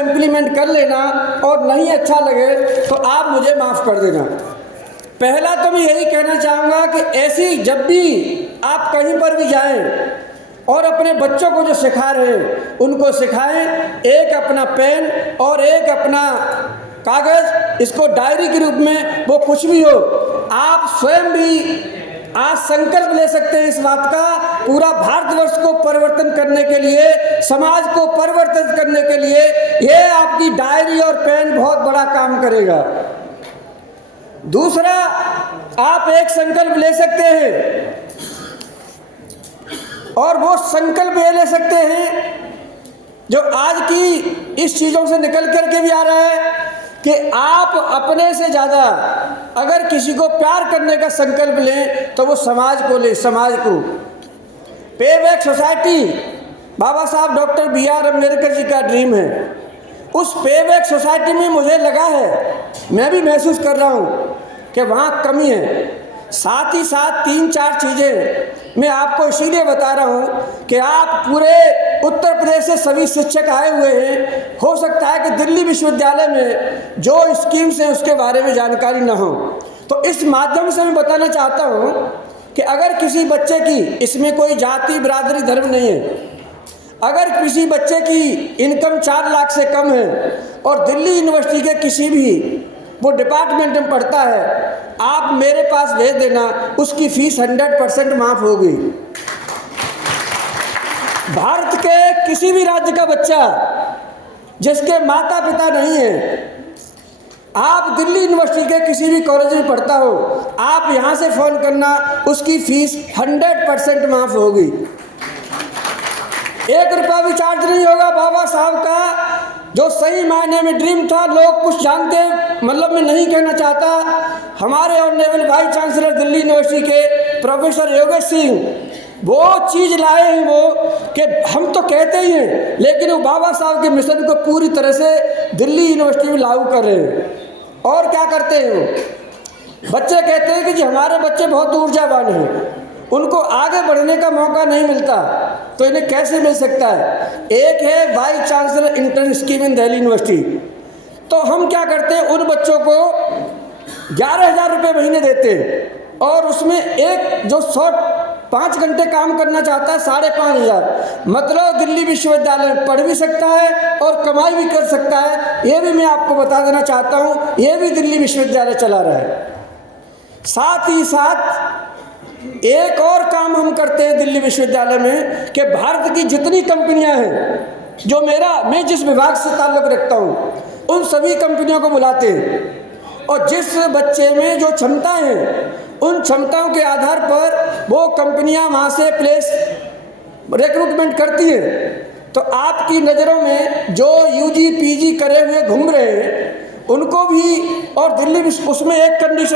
Implement कर लेना, और नहीं अच्छा लगे तो आप मुझे माफ़ कर देना। पहला तो मैं यही कहना चाहूँगा कि ऐसी जब भी आप कहीं पर भी जाएं और अपने बच्चों को जो सिखा रहे हैं उनको सिखाएं, एक अपना पेन और एक अपना कागज़, इसको डायरी के रूप में, वो कुछ भी हो, आप स्वयं भी आज संकल्प ले सकते हैं इस बात का, पूरा भारतवर्ष को परिवर्तन करने के लिए, समाज को परिवर्तन करने के लिए ये आपकी डायरी और पेन बहुत बड़ा काम करेगा। दूसरा, आप एक संकल्प ले सकते हैं, और वो संकल्प ये ले सकते हैं जो आज की इस चीज़ों से निकल करके भी आ रहा है, कि आप अपने से ज़्यादा अगर किसी को प्यार करने का संकल्प लें तो वो समाज को ले, समाज को। पे बैक सोसाइटी बाबा साहब डॉक्टर बी.आर. अम्बेडकर जी का ड्रीम है। उस पे बैक सोसाइटी में मुझे लगा है, मैं भी महसूस कर रहा हूँ कि वहाँ कमी है। साथ ही साथ 3-4 चीज़ें मैं आपको इसीलिए बता रहा हूँ कि आप पूरे उत्तर प्रदेश से सभी शिक्षक आए हुए हैं, हो सकता है कि दिल्ली विश्वविद्यालय में जो स्कीम्स हैं उसके बारे में जानकारी न हो, तो इस माध्यम से मैं बताना चाहता हूँ कि अगर किसी बच्चे की, इसमें कोई जाति बिरादरी धर्म नहीं है, अगर किसी बच्चे की इनकम 4 लाख से कम है और दिल्ली यूनिवर्सिटी के किसी भी वो डिपार्टमेंट में पढ़ता है, आप मेरे पास भेज देना, उसकी फीस 100% माफ़ होगी। भारत के किसी भी राज्य का बच्चा जिसके माता पिता नहीं है, आप दिल्ली यूनिवर्सिटी के किसी भी कॉलेज में पढ़ता हो, आप यहाँ से फ़ोन करना, उसकी फीस 100% माफ़ होगी। 1 रुपया भी चार्ज नहीं होगा। बाबा साहब का जो सही मायने में ड्रीम था, लोग कुछ जानते, मतलब मैं नहीं कहना चाहता, हमारे honourable vice chancellor Delhi university के प्रोफेसर योगेश सिंह वो चीज़ लाए हैं, वो कि हम तो कहते ही हैं, लेकिन वो बाबा साहब के मिशन को पूरी तरह से दिल्ली यूनिवर्सिटी में लागू कर रहे हैं। और क्या करते हैं वो बच्चे कहते हैं कि जी हमारे बच्चे बहुत ऊर्जावान हैं, उनको आगे बढ़ने का मौका नहीं मिलता, तो इन्हें कैसे मिल सकता है। एक है vice chancellor intern scheme in Delhi university, तो हम क्या करते हैं, उन बच्चों को 11,000 रुपये महीने देते हैं, और उसमें एक जो 5 घंटे काम करना चाहता है 5,500, मतलब दिल्ली विश्वविद्यालय में पढ़ भी सकता है और कमाई भी कर सकता है। ये भी मैं आपको बता देना चाहता हूँ, ये भी दिल्ली विश्वविद्यालय चला रहा है। साथ ही साथ एक और काम हम करते हैं दिल्ली विश्वविद्यालय में कि भारत की जितनी कंपनियां हैं, जो मैं जिस विभाग से ताल्लुक़ रखता हूं, उन सभी कंपनियों को बुलाते हैं, और जिस बच्चे में जो क्षमताएं हैं, उन क्षमताओं के आधार पर वो कंपनियां वहां से प्लेस रिक्रूटमेंट करती हैं। तो आपकी नज़रों में जो यूजी पीजी करे हुए घूम रहे हैं उनको भी, और दिल्ली उसमें एक कंडीशन